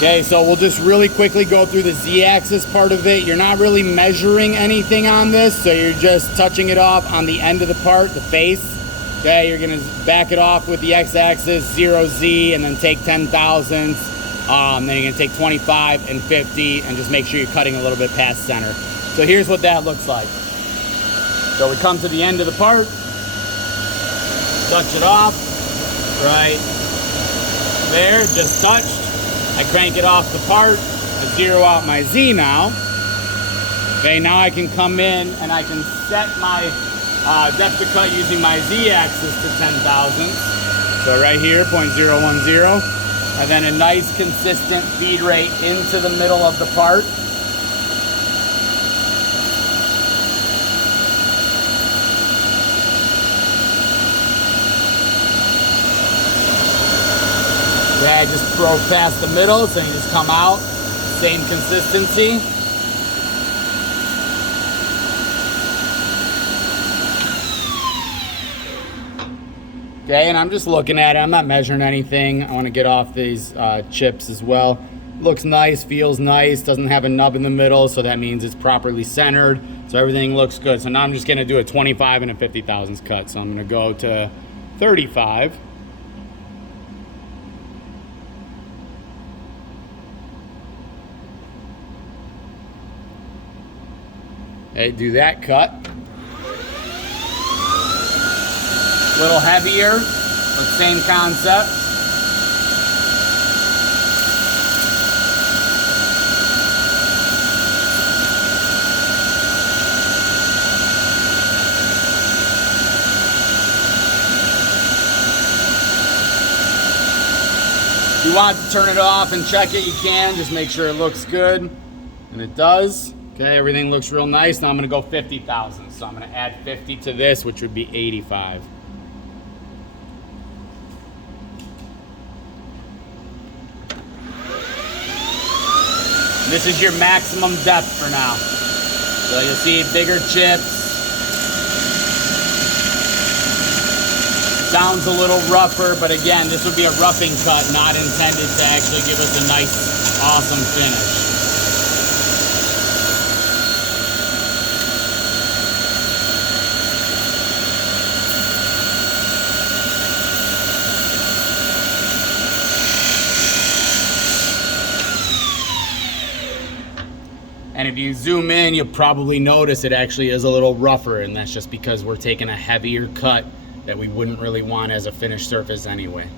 Okay, so we'll just really quickly go through the Z-axis part of it. You're not really measuring anything on this, so you're just touching it off on the end of the part, the face. Okay, you're gonna back it off with the X-axis, 0Z, and then take 10,000ths. Then you're gonna take 25 and 50, and just make sure you're cutting a little bit past center. So here's what that looks like. So we come to the end of the part, touch it off, right there, just touched. I crank it off the part, I zero out my Z now. Okay, now I can come in and I can set my depth of cut using my Z-axis to 10,000ths. So right here, 0.010. And then a nice consistent feed rate into the middle of the part. Yeah, I just broke past the middle, so you just come out, same consistency. Okay, and I'm just looking at it. I'm not measuring anything. I want to get off these chips as well. Looks nice, feels nice, doesn't have a nub in the middle, so that means it's properly centered. So everything looks good. So now I'm just gonna do a 25 and a 50,000ths cut. So I'm gonna go to 35. Okay, do that cut. A little heavier, but same concept. If you want to turn it off and check it, you can. Just make sure it looks good, and it does. Okay, everything looks real nice. Now I'm gonna go 50,000. So I'm gonna add 50 to this, which would be 85. This is your maximum depth for now. So you'll see bigger chips. Sounds a little rougher, but again, this would be a roughing cut, not intended to actually give us a nice, awesome finish. And if you zoom in, you'll probably notice it actually is a little rougher, and that's just because we're taking a heavier cut that we wouldn't really want as a finished surface anyway.